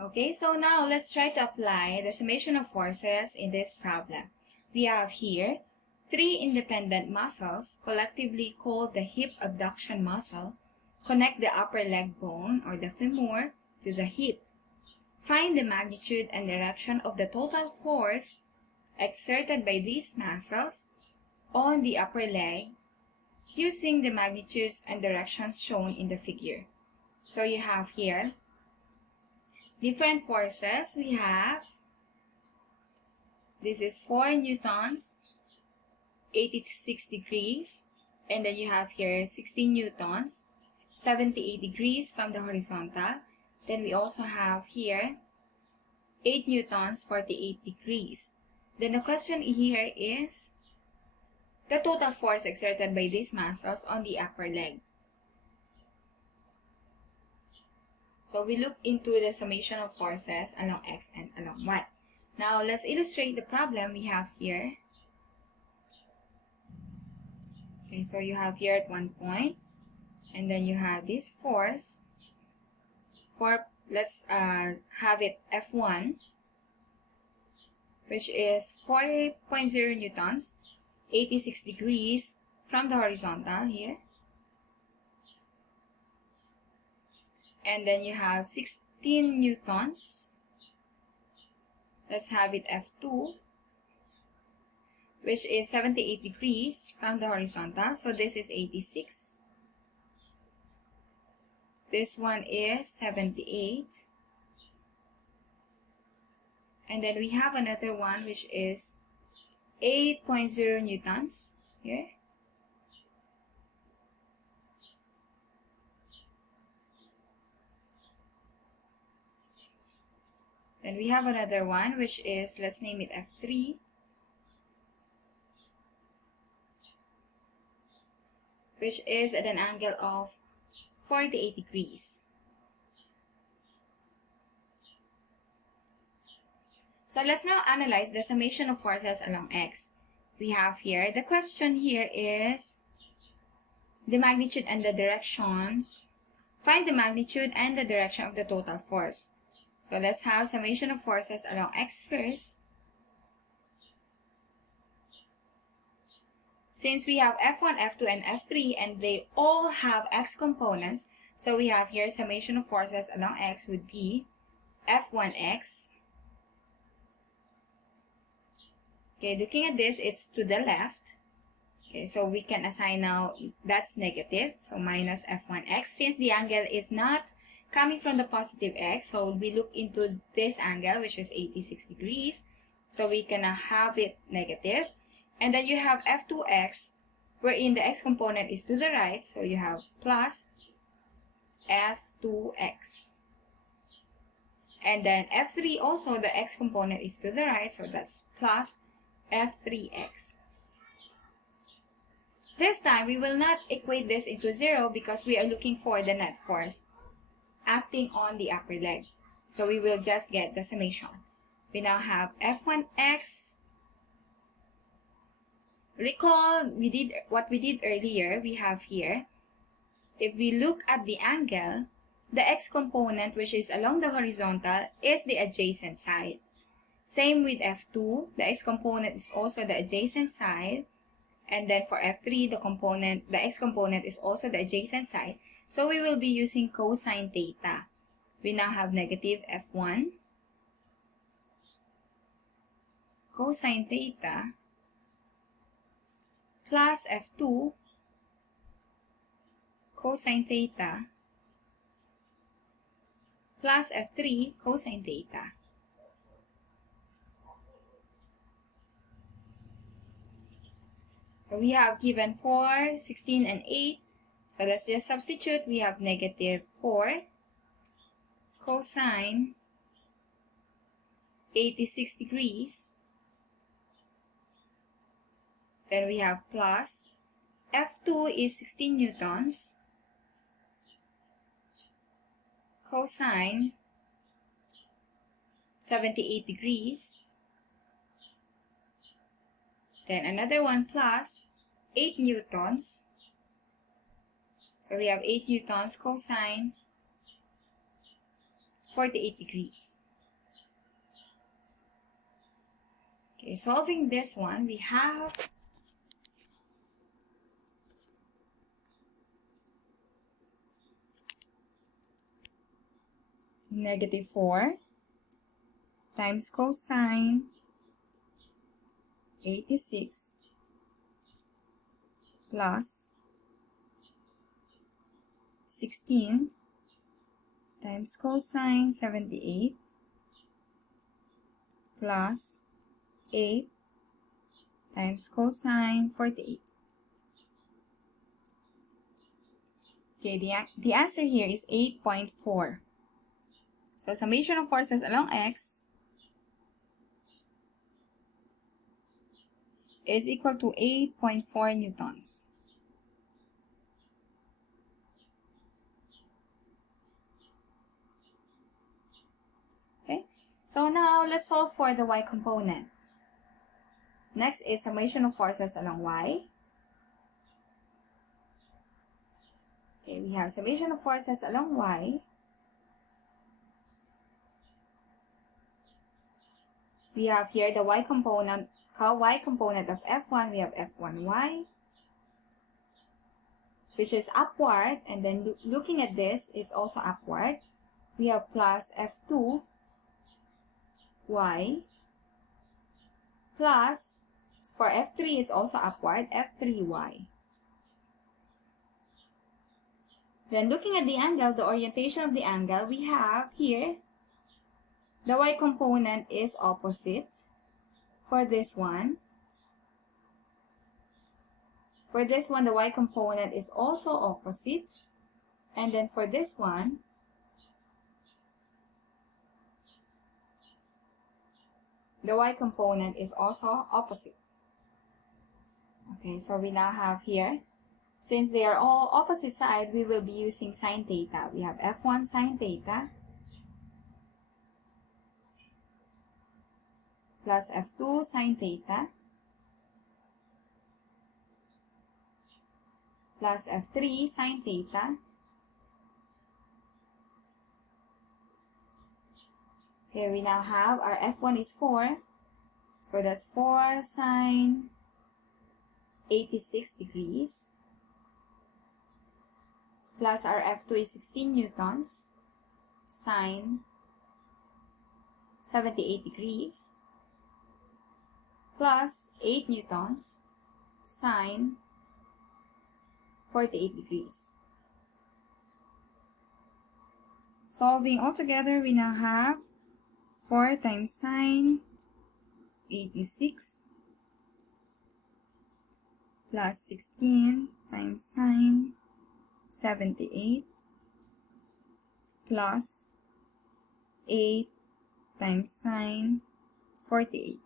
Okay, so now let's try to apply the summation of forces in this problem. We have here 3 independent muscles, collectively called the hip abduction muscle, connect the upper leg bone or the femur to the hip. Find the magnitude and direction of the total force exerted by these muscles on the upper leg using the magnitudes and directions shown in the figure. So you have here different forces. We have, this is 4 newtons, 86 degrees, and then you have here 16 newtons, 78 degrees from the horizontal. Then we also have here 8 newtons, 48 degrees. Then the question here is the total force exerted by these muscles on the upper leg. So we look into the summation of forces along X and along Y. Now let's illustrate the problem we have here. Okay, so you have here at one point, and then you have this force. Let's have it F1, which is 4.0 newtons, 86 degrees from the horizontal here. And then you have 16 newtons. Let's have it F2, which is 78 degrees from the horizontal. So this is 86. This one is 78. And then we have another one which is 8.0 newtons here. Then we have another one which is, let's name it F3. Which is at an angle of 48 degrees. So let's now analyze the summation of forces along X. We have here, the question here is the magnitude and the directions. Find the magnitude and the direction of the total force. So let's have summation of forces along X first. Since we have F1, F2, and F3, and they all have X components, so we have here summation of forces along X would be F1X. Okay, looking at this, it's to the left. Okay, so we can assign now that's negative, so minus F1X. Since the angle is not coming from the positive X, so we look into this angle, which is 86 degrees. So we can have it negative. And then you have F2X, wherein the X component is to the right. So you have plus F2X. And then F3 also, the X component is to the right. So that's plus F3X. This time, we will not equate this into 0 because we are looking for the net force acting on the upper leg. So we will just get the summation. We now have F1X. Recall what we did earlier. We have here, if we look at the angle, the X component, which is along the horizontal, is the adjacent side. Same with F2, the X component is also the adjacent side. And then for F3, the X component is also the adjacent side. So we will be using cosine theta. We now have negative F1 cosine theta plus F2 cosine theta plus F3 cosine theta. So we have given 4, 16, and 8. So let's just substitute. We have negative 4 cosine 86 degrees. Then we have plus F2 is 16 newtons cosine 78 degrees. Then another one plus 8 newtons. So we have 8 newtons cosine 48 degrees. Okay, solving this one, we have -4 times cosine 86 plus 16 times cosine 78 plus 8 times cosine 48. Okay, the answer here is 8.4. So summation of forces along x is equal to 8.4 newtons. Okay, so now let's solve for the y component. Next is summation of forces along y. Okay, we have summation of forces along y. We have here the y component of F1, we have F1y, which is upward, and then looking at this, it's also upward. We have plus F2y plus, for F3 is also upward, F3y. Then looking at the angle, the orientation of the angle, we have here, the y component is opposite for this one. For this one, the y component is also opposite. And then for this one, the y component is also opposite. Okay, so we now have here, since they are all opposite side, we will be using sine theta. We have F1 sine theta plus F2 sine theta plus F3 sine theta. Okay, we now have our F1 is 4. So that's 4 sine 86 degrees. Plus our F2 is 16 newtons sine 78 degrees. Plus 8 newtons sine 48 degrees. Solving all together, we now have 4 times sine 86 plus 16 times sine 78 plus 8 times sine 48.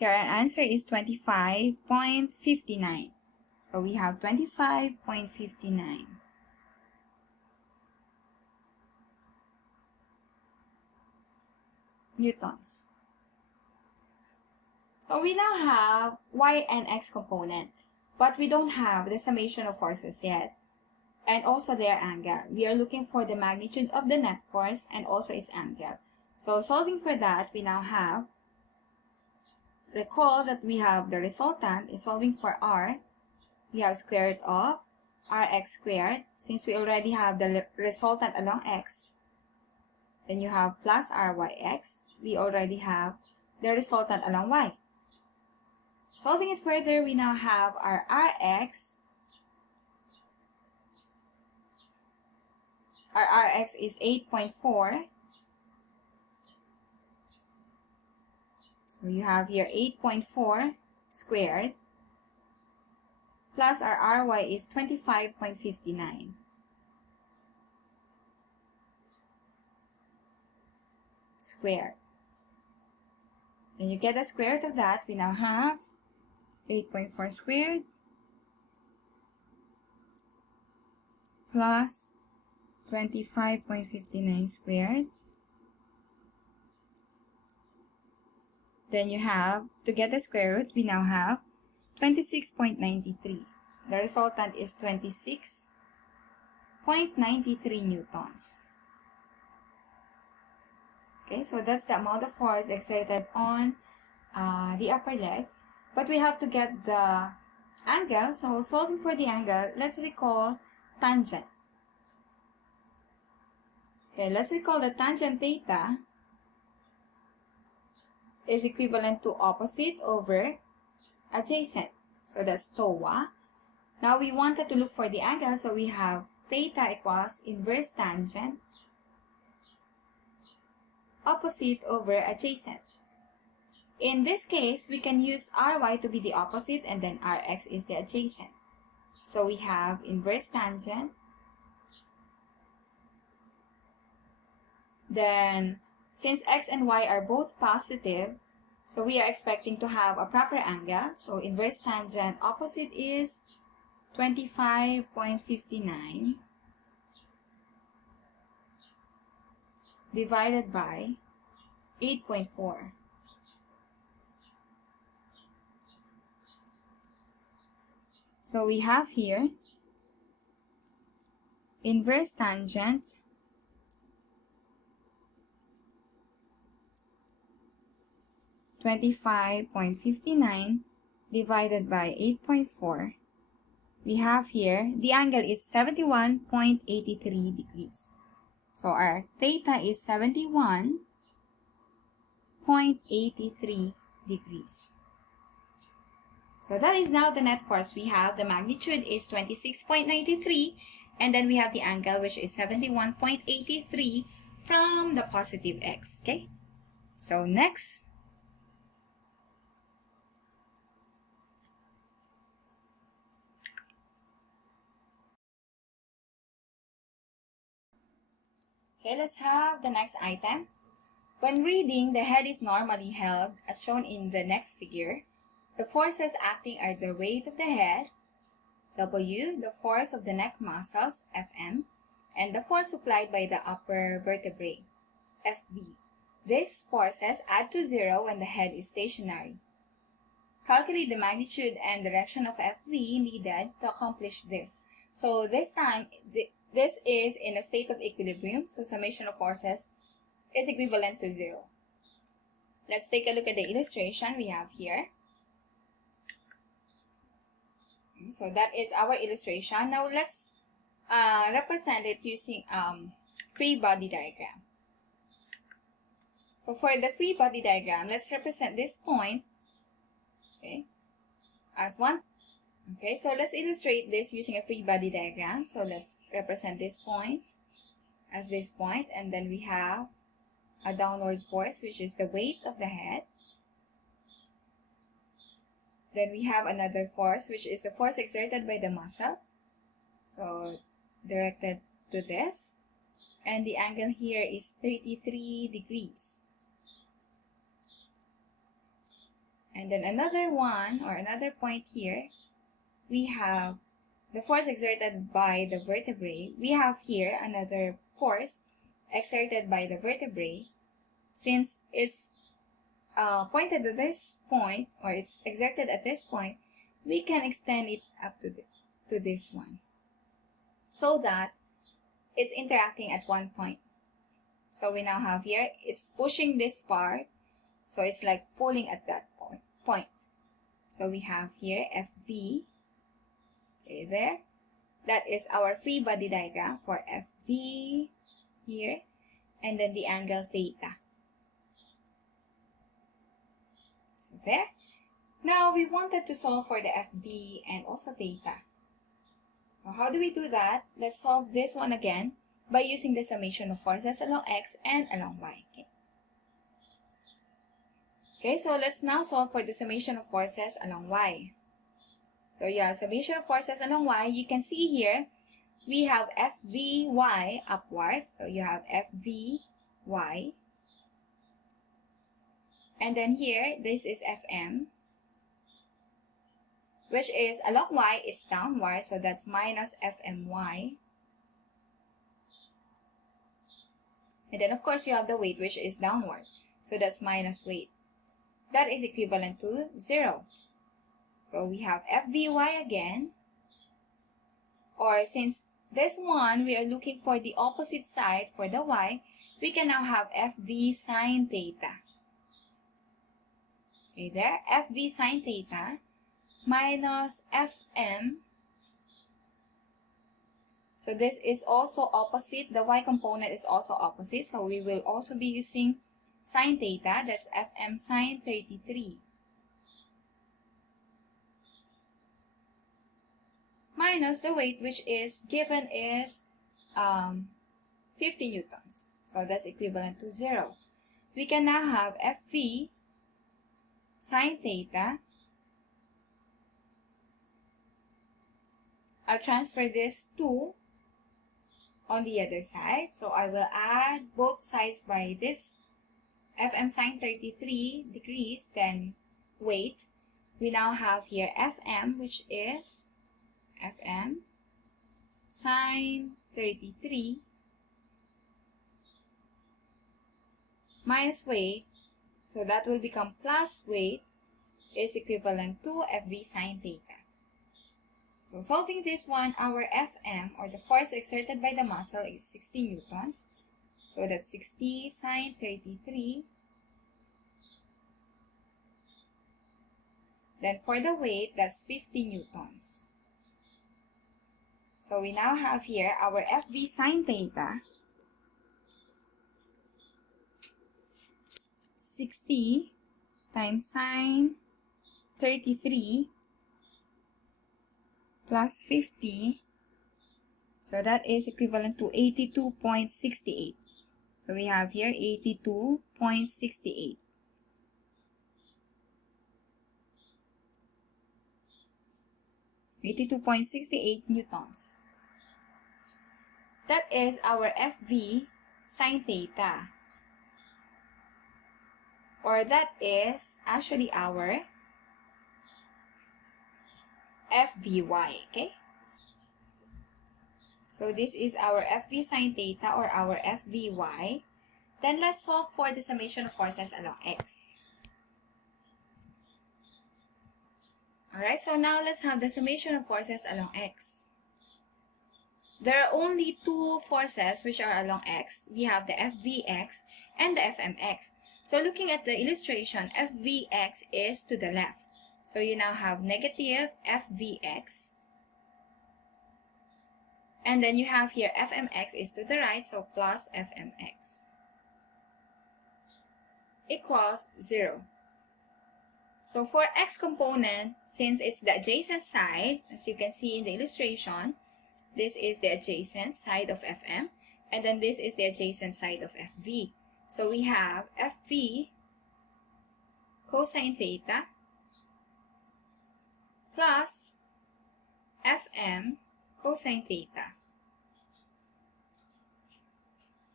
Okay, our answer is 25.59. So we have 25.59 newtons. So we now have y and x component, but we don't have the summation of forces yet, and also their angle. We are looking for the magnitude of the net force and also its angle. So solving for that, we now have, recall that we have the resultant is solving for r. We have square root of rx squared, since we already have the resultant along x. Then you have plus ryx. We already have the resultant along y. Solving it further, we now have our rx. Our rx is 8.4. So you have here 8.4 squared. Plus our ry is 25.59. Squared. Then you get the square root of that. We now have 8.4 squared plus 25.59 squared. Then you have, to get the square root, we now have 26.93. The resultant is 26 0.93 newtons. Okay, so that's the amount of force exerted on the upper leg. But we have to get the angle. So solving for the angle, let's recall tangent. Okay, let's recall the tangent theta is equivalent to opposite over adjacent. So that's TOA. Now we wanted to look for the angle, so we have theta equals inverse tangent opposite over adjacent. In this case, we can use Ry to be the opposite and then Rx is the adjacent. So we have inverse tangent. Then, since x and y are both positive, so we are expecting to have a proper angle. So inverse tangent opposite is 25.59 divided by 8.4. So we have here inverse tangent (25.59) divided by 8.4. We have here, the angle is 71.83 degrees. So our theta is 71.83 degrees. So that is now the net force we have. The magnitude is 26.93, and then we have the angle, which is 71.83 from the positive x. Okay? So next, okay, let's have the next item. When reading, the head is normally held, as shown in the next figure. The forces acting are the weight of the head, W, the force of the neck muscles, Fm, and the force applied by the upper vertebrae, Fv. These forces add to 0 when the head is stationary. Calculate the magnitude and direction of Fv needed to accomplish this. So this time, this is in a state of equilibrium, so summation of forces is equivalent to 0. Let's take a look at the illustration we have here. So that is our illustration. Now let's represent it using free body diagram. So for the free body diagram, let's represent this point, okay, as one. Okay, so let's illustrate this using a free body diagram. So let's represent this point as this point, and then we have a downward force, which is the weight of the head. Then we have another force, which is the force exerted by the muscle. So directed to this. And the angle here is 33 degrees. And then another one, or another point here, we have the force exerted by the vertebrae. We have here another force exerted by the vertebrae. Since it's pointed to this point, or it's exerted at this point, we can extend it up to this one, so that it's interacting at one point. So we now have here, it's pushing this part, so it's like pulling at that point. So we have here FV, okay, there. That is our free body diagram for FV here, and then the angle theta. There. Now, we wanted to solve for the FB and also theta. So how do we do that? Let's solve this one again by using the summation of forces along X and along Y. Okay, so let's now solve for the summation of forces along Y. So yeah, summation of forces along Y, you can see here, we have FVY upward. So you have FVY. And then here, this is Fm, which is along Y, it's downward, so that's minus Fmy. And then, of course, you have the weight, which is downward, so that's minus weight. That is equivalent to 0. So we have Fvy again, or since this one, we are looking for the opposite side for the y. We can now have FV sine theta. Okay, there, FV sine theta minus FM. So this is also opposite. The y component is also opposite. So we will also be using sine theta. That's FM sine 33. Minus the weight, which is given is 50 newtons. So that's equivalent to 0. We can now have FV sine theta. I'll transfer this 2 on the other side. So I will add both sides by this FM sine 33 degrees, then weight. We now have here FM, which is FM sine 33 minus weight, so that will become plus weight, is equivalent to FV sine theta. So solving this one, our FM, or the force exerted by the muscle, is 60 newtons. So that's 60 sine 33. Then for the weight, that's 50 newtons. So we now have here our FV sine theta, 60 times sine 33 plus 50. So that is equivalent to 82.68. So we have here 82.68. Newtons. That is our FV sine theta. Or that is actually our FVY, okay? So this is our FV sine theta or our FVY. Then let's solve for the summation of forces along X. Alright, so now let's have the summation of forces along X. There are only two forces which are along X. We have the FVX and the FMX. So looking at the illustration, FVX is to the left. So you now have negative FVX. And then you have here FMX is to the right, so plus FMX. Equals 0. So for X component, since it's the adjacent side, as you can see in the illustration, this is the adjacent side of FM, and then this is the adjacent side of FV. So we have FV cosine theta plus FM cosine theta.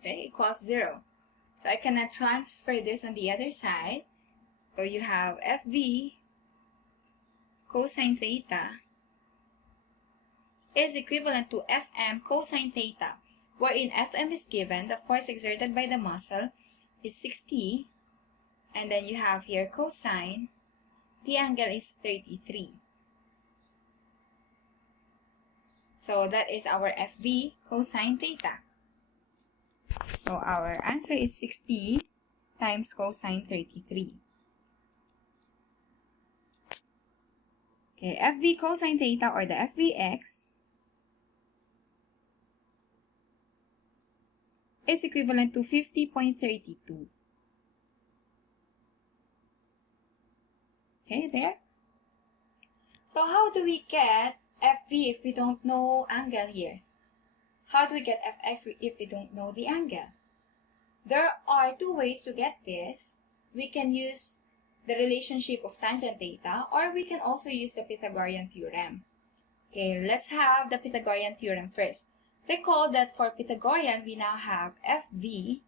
Okay, equals 0. So I cannot transfer this on the other side. So you have FV cosine theta is equivalent to FM cosine theta, wherein FM is given, the force exerted by the muscle is 60, and then you have here cosine, the angle is 33. So that is our FV cosine theta. So our answer is 60 times cosine 33. Okay, FV cosine theta or the FVX is equivalent to 50.32. Okay, there. So how do we get FV if we don't know angle here? How do we get Fx if we don't know the angle? There are two ways to get this. We can use the relationship of tangent theta, or we can also use the Pythagorean Theorem. Okay, let's have the Pythagorean Theorem first. Recall that for Pythagorean, we now have FV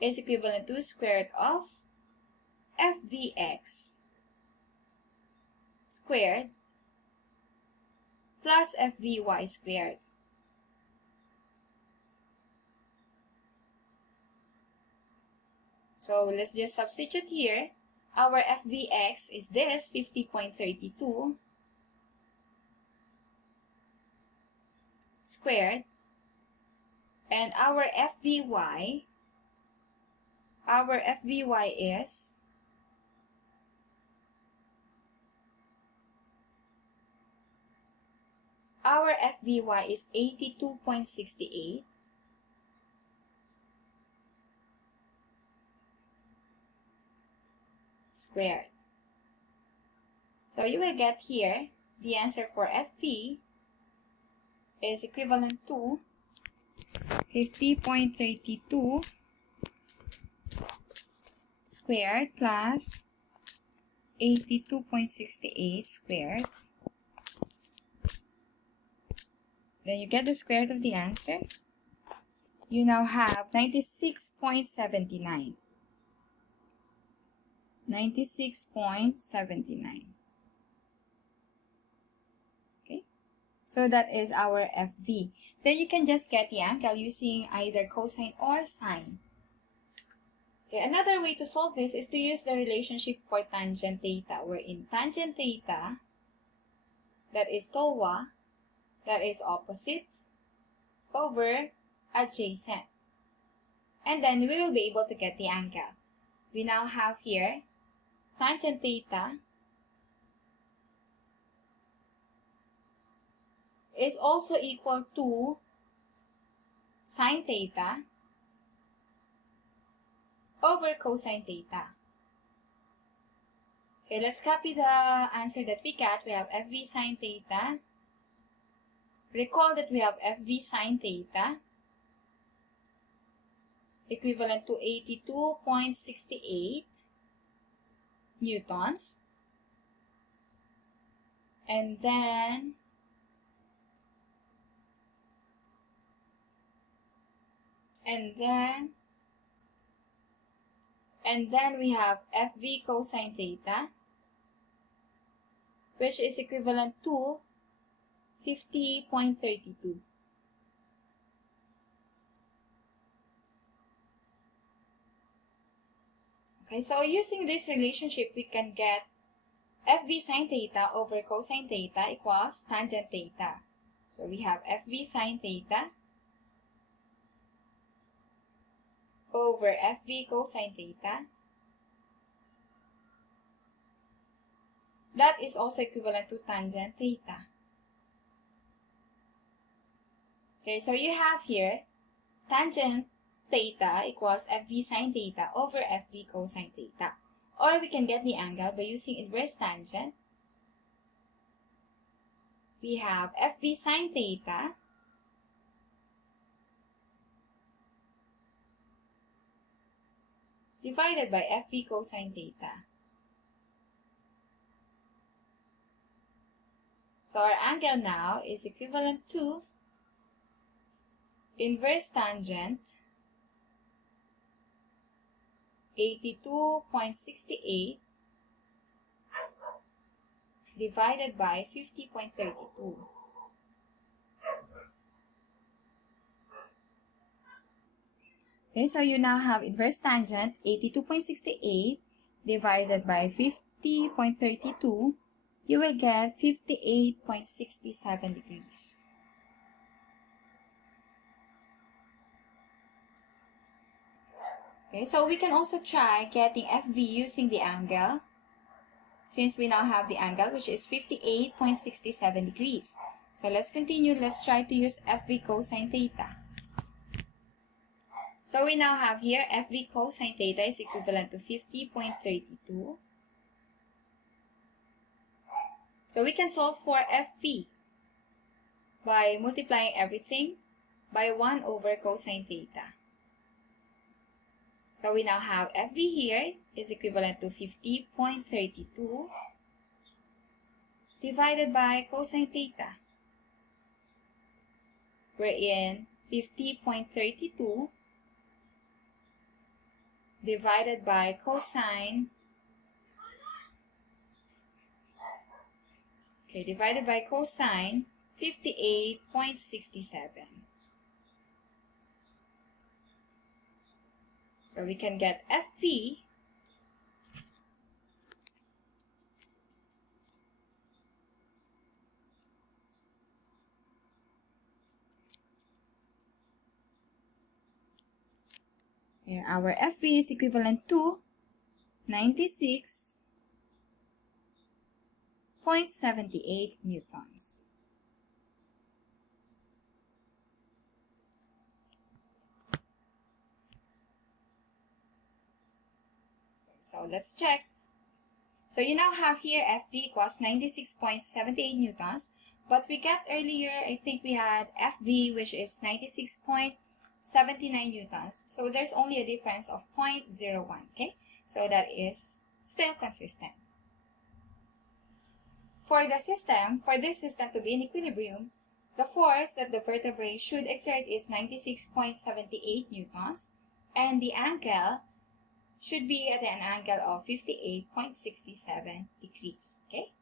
is equivalent to square root of FVX squared plus FVY squared. So let's just substitute here. Our FVX is this, 50.32. squared, and our FVY is our FVY is 82.68 squared. So you will get here the answer for FV is equivalent to 50.32 squared plus 82.68 squared. Then you get the square root of the answer. You now have 96.79. 96.79. Okay, so that is our FV. Then you can just get the angle using either cosine or sine. Okay, another way to solve this is to use the relationship for tangent theta, wherein tangent theta, that is TOA, that is opposite over adjacent. And then we will be able to get the angle. We now have here tangent theta is also equal to sine theta over cosine theta. Okay, let's copy the answer that we got. We have FV sine theta. Recall that we have FV sine theta equivalent to 82.68 newtons. And then we have FV cosine theta, which is equivalent to 50.32. Okay, so using this relationship, we can get FV sine theta over cosine theta equals tangent theta. So we have FV sine theta over FV cosine theta. That is also equivalent to tangent theta. Okay, so you have here tangent theta equals FV sine theta over FV cosine theta. Or we can get the angle by using inverse tangent. We have FV sine theta divided by FV cosine theta. So our angle now is equivalent to inverse tangent 82.68 divided by 50.32. Okay, so you now have inverse tangent 82.68 divided by 50.32. You will get 58.67 degrees. Okay, so we can also try getting FV using the angle, since we now have the angle, which is 58.67 degrees. So let's continue. Let's try to use FV cosine theta. So we now have here FV cosine theta is equivalent to 50.32. So we can solve for FV by multiplying everything by 1 over cosine theta. So we now have FV here is equivalent to 50.32 divided by cosine theta, wherein 50.32 divided by cosine, divided by cosine 58.67. So we can get FV Our FV is equivalent to 96.78 newtons. So let's check. So you now have here FV equals 96.78 newtons, but we got earlier, I think we had FV, which is 96.79 newtons. So there's only a difference of 0.01, okay? So that is still consistent. For this system to be in equilibrium, the force that the vertebrae should exert is 96.78 newtons, and the angle should be at an angle of 58.67 degrees, okay?